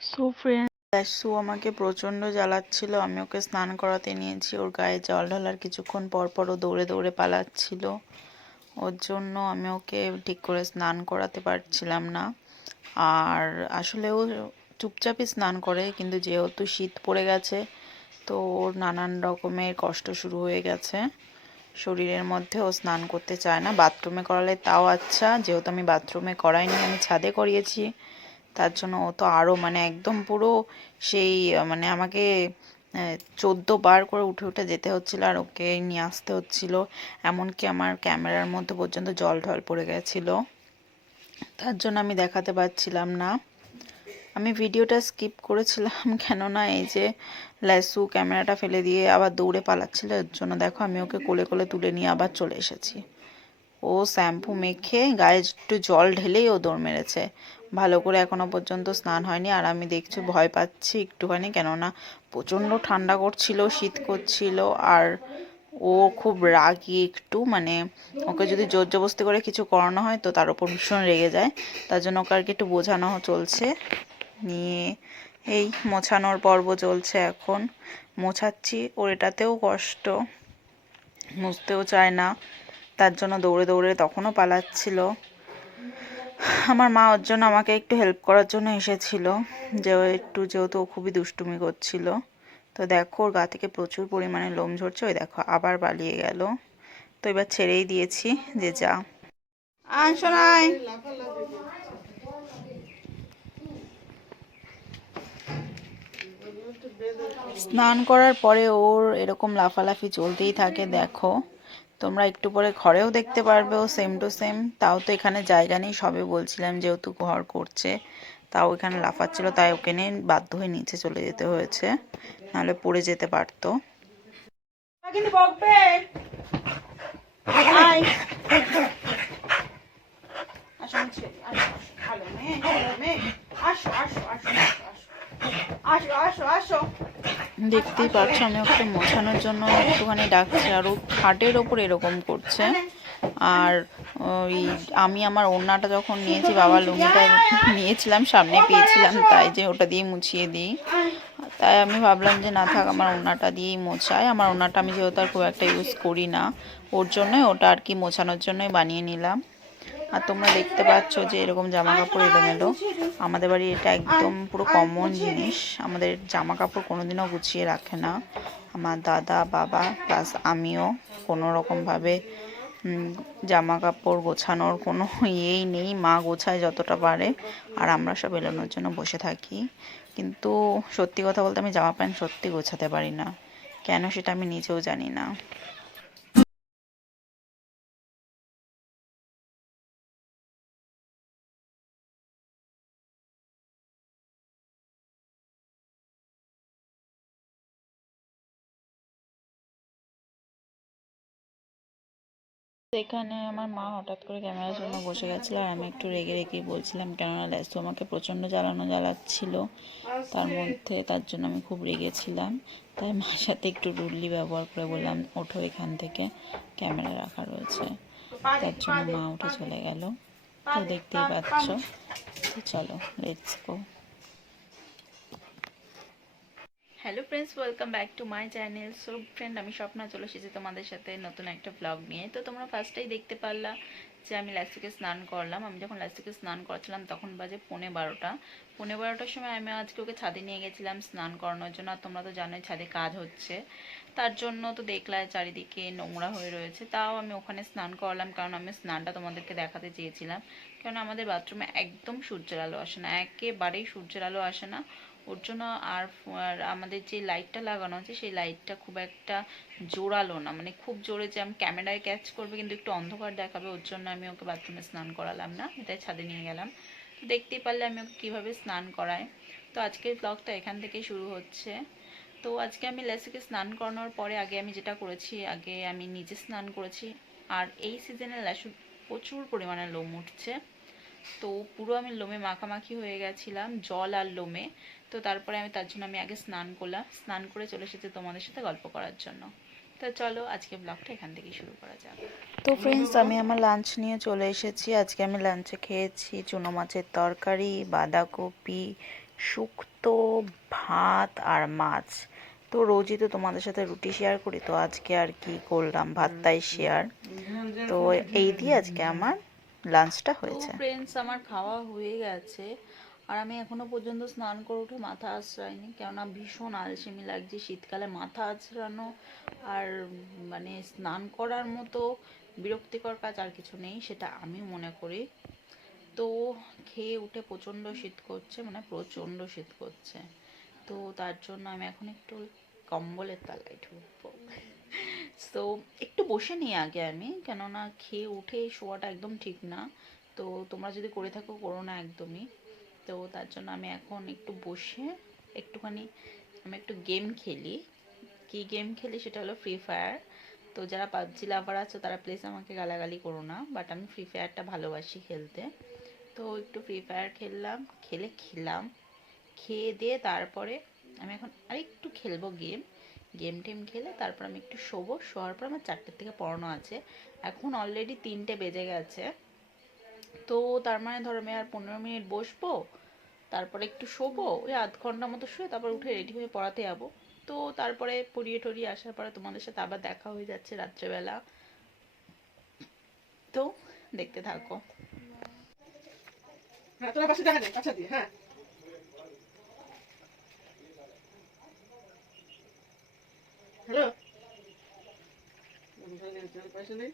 So friend সু আমাকে প্রচণ্ড জ্বালাচ্ছিল। আমি ওকে স্নান করাতে নিয়েছি। ওর গায়ে জল ঢালার কিছুক্ষণ পর পর ও দৌড়ে দৌড়ে পালাচ্ছিল। ওর জন্য আমি ওকে ঠিক করে স্নান করাতে পারছিলাম না। আর আসলে ও চুপচাপই স্নান করে, কিন্তু যেহেতু শীত পড়ে গেছে, তো ওর নানান রকমের কষ্ট শুরু হয়ে গেছে। শরীরের মধ্যে ও স্নান করতে চায় না। বাথরুমে করালে তাও আচ্ছা। যেহেতু আমি বাথরুমে করাইনি, আমি ছাদে করিয়েছি। তার জন্য ও তো আরও মানে একদম পুরো সেই মানে আমাকে চোদ্দ বার করে উঠে উঠে যেতে হচ্ছিল আর ওকে নিয়ে আসতে হচ্ছিল। এমনকি আমার ক্যামেরার মধ্যে পর্যন্ত জল ঢল পড়ে গেছিল। তার জন্য আমি দেখাতে পারছিলাম না। আমি ভিডিওটা স্কিপ করেছিলাম, কেননা এই যে ল্যাসু ক্যামেরাটা ফেলে দিয়ে আবার দৌড়ে পালাচ্ছিল, এর জন্য দেখো আমি ওকে কোলে কোলে তুলে নিয়ে আবার চলে এসেছি। ও শ্যাম্পু মেখে গায়ে একটু জল ঢেলেই ও দৌড় মেরেছে। ভালো করে এখনও পর্যন্ত স্নান হয়নি আর আমি দেখছি ভয় পাচ্ছি একটুখানি কেননা প্রচণ্ড ঠান্ডা করছিল, শীত করছিল আর ও খুব রাগী একটু মানে ওকে যদি জোর জবস্তি করে কিছু করানো হয় তো তার উপর ভীষণ রেগে যায়। তার জন্য ওকে আর কি একটু বোঝানো চলছে। নিয়ে এই মোছানোর পর্ব চলছে এখন। মোছাচ্ছি, ওর এটাতেও কষ্ট। মুছতেও চায় না। তার জন্য দৌড়ে দৌড়ে তখনও পালাচ্ছিল। আমার মা ওর জন্য আমাকে একটু হেল্প করার জন্য এসেছিল, যে ও একটু যেহেতু ও খুবই দুষ্টুমি করছিল। তো দেখো, ওর গা থেকে প্রচুর পরিমাণে লোম ঝরছে, ওই দেখো, আবার পালিয়ে গেল। তো এবার ছেড়েই দিয়েছি, যে যা। আয়। স্নান করার পরে ওর এরকম লাফালাফি চলতেই থাকে, দেখো। তোমরা একটু পরে ঘরেও দেখতে পারবে ও সেম টু সেম তাও তো এখানে জায়গা নেই, সবে বলছিলাম যেহেতু ঘর করছে। তাও এখানে লাফাচ্ছিল, তাই ওকে নিয়ে বাধ্য হয়ে নিচে চলে যেতে হয়েছে। নাহলে পড়ে যেতে পারতো। কিন্তু বকবে আয় আসো নিচে, আসো, আসো, ভালো মেয়ে, ভালো মেয়ে। আসো, আসো, আসো, আসো, আসো, আসো, আসো। দেখতেই পাচ্ছ, আমি ওকে মোছানোর জন্য একটুখানি ডাকছি, আর ও খাটের ওপর এরকম করছে। আর ওই আমি আমার ওড়নাটা যখন নিয়েছি বাবার লুঙ্গিটা নিয়েছিলাম, সামনে পেয়েছিলাম, তাই যে ওটা দিয়ে মুছিয়ে দিই। তাই আমি ভাবলাম যে, না থাক, আমার ওড়নাটা দিয়েই মোছাই আমার ওড়নাটা আমি যেহেতু আর খুব একটা ইউজ করি না, ওর জন্যই ওটা আর কি মোছানোর জন্যই বানিয়ে নিলাম। আর তোমরা দেখতে পাচ্ছ যে এরকম জামা কাপড় এলো এলোমেলো। আমাদের বাড়ি এটা একদম পুরো কমন জিনিস। আমাদের জামা কাপড় কোনোদিনও গুছিয়ে রাখে না। আমার দাদা, বাবা প্লাস আমিও কোনো রকমভাবে জামা কাপড় গোছানোর কোনো ইয়েই নেই। মা গোছায় যতটা পারে, আর আমরা সব এলোনোর জন্য বসে থাকি। কিন্তু সত্যি কথা বলতে আমি জামা প্যান্ট সত্যি গোছাতে পারি না। কেন সেটা আমি নিজেও জানি না। সেখানে আমার মা হঠাৎ করে ক্যামেরার জন্য বসে গেছিল আর আমি একটু রেগে রেগেই বলছিলাম, কেননা ল্যাসু আমাকে প্রচণ্ড জ্বালানো জ্বালাচ্ছিল। তার মধ্যে, তার জন্য আমি খুব রেগেছিলাম। তাই মার সাথে একটু রুডলি ব্যবহার করে বললাম, ওঠো এখান থেকে, ক্যামেরা রাখা রয়েছে। তার জন্য মা উঠে চলে গেল। তো দেখতেই পাচ্ছ, চলো let's go hello friends welcome back to my channel so friend আমি স্বপ্না চলে এসেছি তোমাদের সাথে নতুন একটা ব্লগ নিয়ে। তো তোমরা ফার্স্টেই দেখতে পারলা যে আমি লাস্টিকে স্নান করলাম। আমি যখন লাস্টিকে স্নান করছিলাম, তখন বাজে পৌনে বারোটা। পৌনে বারোটার সময় আমি আজকে ওকে ছাদে নিয়ে গেছিলাম স্নান করানোর জন্য। আর তোমরা তো জানোই ছাদে কাজ হচ্ছে। তার জন্য তো দেখলাম চারিদিকে নোংরা হয়ে রয়েছে। তাও আমি ওখানে স্নান করলাম কারণ আমি স্নানটা তোমাদেরকে দেখাতে চেয়েছিলাম। কারণ আমাদের বাথরুমে একদম সূর্যের আলো আসে না। একেবারেই সূর্যের আলো আসে না। ওর জন্য আর আমাদের যে লাইটটা লাগানো আছে, সেই লাইটটা খুব একটা জোরালো না। মানে খুব জোরে যে আমি ক্যামেরায় ক্যাচ করবে, কিন্তু একটু অন্ধকার দেখাবে, ওর জন্য আমি ওকে বাথরুমে স্নান করালাম না, এটাই ছাদে নিয়ে গেলাম। তো দেখতেই পারলে আমি ওকে কীভাবে স্নান করাই। তো আজকের ব্লগটা এখান থেকেই শুরু হচ্ছে। তো আজকে আমি লেসিকে স্নান করানোর পরে আগে আমি যেটা করেছি, আগে আমি নিজে স্নান করেছি। আর এই সিজনে লেসু প্রচুর পরিমাণে লোম উঠছে। তো পুরো আমি লোমে মাখামাখি হয়ে গেছিলাম, জল আর লোমে। তো তারপরে আমি তার জন্য আমি আগে স্নান করলাম। স্নান করে চলে এসেছি তোমাদের সাথে গল্প করার জন্য। তো চলো আজকে ব্লগটা এখান থেকেই শুরু করা যাক। তো ফ্রেন্ডস আমি আমার লাঞ্চ নিয়ে চলে এসেছি। আজকে আমি লাঞ্চে খেয়েছি চুনো মাছের তরকারি বাঁধাকপি শুক্তো ভাত আর মাছ। তো রোজই তো তোমাদের সাথে রুটি শেয়ার করি তো আজকে আর কি করলাম? ভাতটাই শেয়ার তো এই দিয়ে আজকে আমার লাঞ্চটা হয়েছে। ফ্রেন্ডস আমার খাওয়া হয়ে গেছে। আর আমি এখনও পর্যন্ত স্নান করে উঠে মাথা আঁচড়াইনি কেননা ভীষণ আলসেমি লাগছে। শীতকালে মাথা আঁচড়ানো আর মানে স্নান করার মতো বিরক্তিকর কাজ আর কিছু নেই, সেটা আমি মনে করি। তো খেয়ে উঠে প্রচণ্ড শীত করছে মানে প্রচণ্ড শীত করছে। তো তার জন্য আমি এখন একটু কম্বলের তলায় ঢুকবো। তো একটু বসে নিই আগে আমি, কেননা খেয়ে উঠে শোয়াটা একদম ঠিক না। তো তোমরা যদি করে থাকো, করো না একদমই। তো তার জন্য আমি এখন একটু বসে একটুখানি আমি একটু গেম খেলি। কি গেম খেলি সেটা হলো ফ্রি ফায়ার তো যারা পাবজি লাভার আছে তারা প্লিজ আমাকে গালাগালি করো না বাট আমি ফ্রি ফায়ারটা ভালোবাসি খেলতে। তো একটু ফ্রি ফায়ার খেললাম, খেলে খেলাম। খেয়ে দিয়ে তারপরে আমি এখন আরেকটু খেলব গেম। গেম টেম খেলে তারপর আমি একটু শোবো, শোয়ার পর আমার চারটের থেকে পড়ানো আছে। এখন অলরেডি তিনটে বেজে গেছে। তো তার মানে ধরো আমি আর পনেরো মিনিট বসবো, তারপরে একটু শোবো, ওই আধ ঘণ্টা মতো শুয়ে তারপর উঠে রেডি হয়ে পড়াতে যাব। তো তারপরে পড়িয়ে টরিয়ে আসার পরে তোমাদের সাথে আবার দেখা হয়ে যাচ্ছে রাত্রেবেলা। তো দেখতে থাকো। হ্যাঁ হ্যাঁ। হ্যালো? পয়সা নেই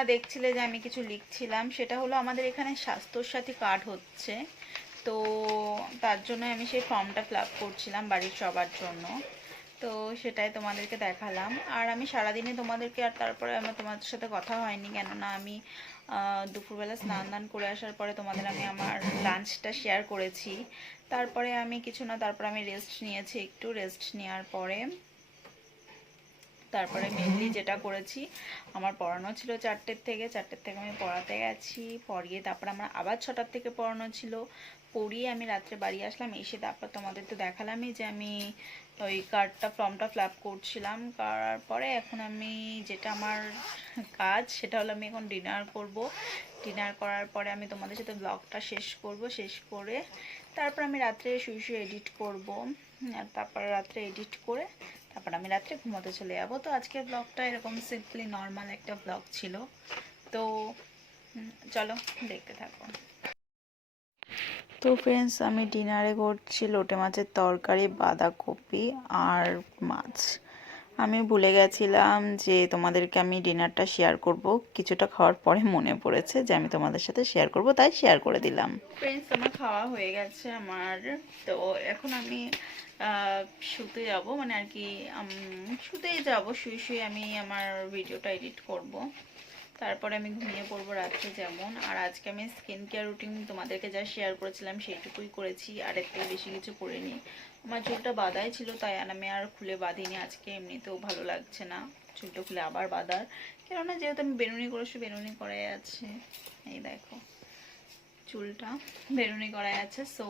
তোমরা দেখছিলে যে আমি কিছু লিখছিলাম, সেটা হলো আমাদের এখানে স্বাস্থ্যসাথী কার্ড হচ্ছে। তো তার জন্য আমি সেই ফর্মটা ফিল করছিলাম বাড়ির সবার জন্য। তো সেটাই তোমাদেরকে দেখালাম। আর আমি সারাদিনে তোমাদেরকে আর তারপরে আমার তোমাদের সাথে কথা হয়নি, কেননা আমি দুপুরবেলা স্নান দান করে আসার পরে তোমাদের আমি আমার লাঞ্চটা শেয়ার করেছি। তারপরে আমি কিছু না, তারপরে আমি রেস্ট নিয়েছি, একটু রেস্ট নেওয়ার পরে। তারপরে মেনলি যেটা করেছি, আমার পড়ানো ছিল চারটের থেকে চারটের থেকে আমি পড়াতে গেছি, পড়িয়ে তারপর আমার আবার ছটার থেকে পড়ানো ছিল। পড়িয়ে আমি রাত্রে বাড়ি আসলাম, এসে তারপর তোমাদের তো দেখালামই যে আমি ওই কার্ডটা ফর্মটা ফিল করছিলাম। করার পরে এখন আমি যেটা আমার কাজ, সেটা হলো আমি এখন ডিনার করব। ডিনার করার পরে আমি তোমাদের সাথে ব্লগটা শেষ করব, শেষ করে তারপর আমি রাত্রে শুয়ে শুয়ে এডিট করব। আর তারপর রাত্রে এডিট করে তারপর আমি রাত্রে ঘুমোতে চলে যাব। তো আজকের ব্লগটা এরকম সিম্পলি নর্মাল একটা ব্লগ ছিল। তো চলো দেখতে থাকো। তো ফ্রেন্ডস আমি ডিনারে করছি লোটে মাছের তরকারি, বাঁধাকপি আর মাছ। আমি ভুলে গেছিলাম যে তোমাদেরকে আমি ডিনারটা শেয়ার করব। কিছুটা খাওয়ার পরে মনে পড়েছে যে আমি তোমাদের সাথে শেয়ার করব, তাই শেয়ার করে দিলাম। ফ্রেন্ডস আমার খাওয়া হয়ে গেছে আমার। তো এখন আমি শুতে যাব। মানে আর কি শুতেই যাব, শুয়ে শুয়ে আমি আমার ভিডিওটা এডিট করব। তারপরে আমি ঘুমিয়ে পড়ব রাত্রে যেমন। আর আজকে আমি স্কিন কেয়ার রুটিন তোমাদেরকে যা শেয়ার করেছিলাম সেইটুকুই করেছি, আর এর থেকে বেশি কিছু করিনি। আমার চুলটা বাঁধাই ছিল তাই আর আমি আর খুলে বাঁধিনি, আজকে এমনিতেও ভালো লাগছে না। চুলটা খুলে আবার বাঁধার। কেননা যেহেতু আমি বেরুনি করেছি বেরুনি করাই আছে। এই দেখো, চুলটা বেরুনি করাই আছে সো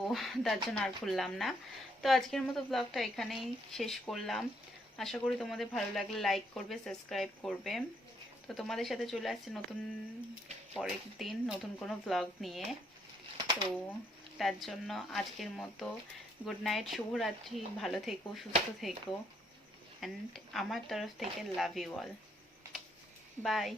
তার জন্য আর খুললাম না। তো আজকের মতো ব্লগটা এখানেই শেষ করলাম। আশা করি তোমাদের ভালো লাগলে লাইক করবে সাবস্ক্রাইব করবে। তো তোমাদের সাথে চলে আসছে নতুন, পরের দিন নতুন কোনো ব্লগ নিয়ে। তো তার জন্য আজকের মতো গুড নাইট শুভরাত্রি, ভালো থেকো, সুস্থ থেকো অ্যান্ড আমার তরফ থেকে লাভ ইউ অল বাই